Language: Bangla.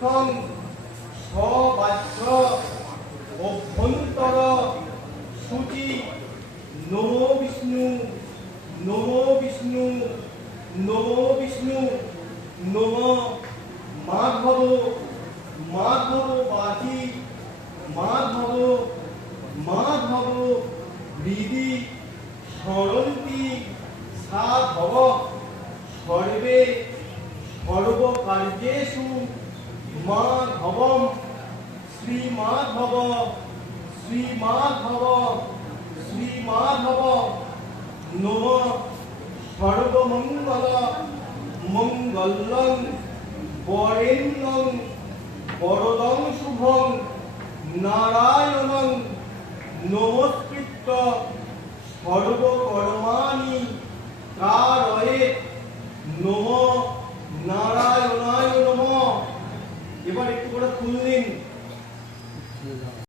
সং সবাচ্য অভ্যন্তর সূচি নমো বিষ্ণু নমো বিষ্ণু নমো বিষ্ণু নম মাধব মাধব বাজি মাধব মাধব হৃদি সরন্তি সাধব সর্বে সর্বকার্যেষু মাধবম শ্রীমাধব শ্রীমাধব শ্রীমাধব নম সর্বমঙ্গল মঙ্গলং বরেণ্যং বরদং শুভং নারায়ণং নমস্কৃত্য সর্বকর্মাণি কারয়েৎ নমঃ নারায়ণায় নমঃ। এবার একটু করে খুললেন।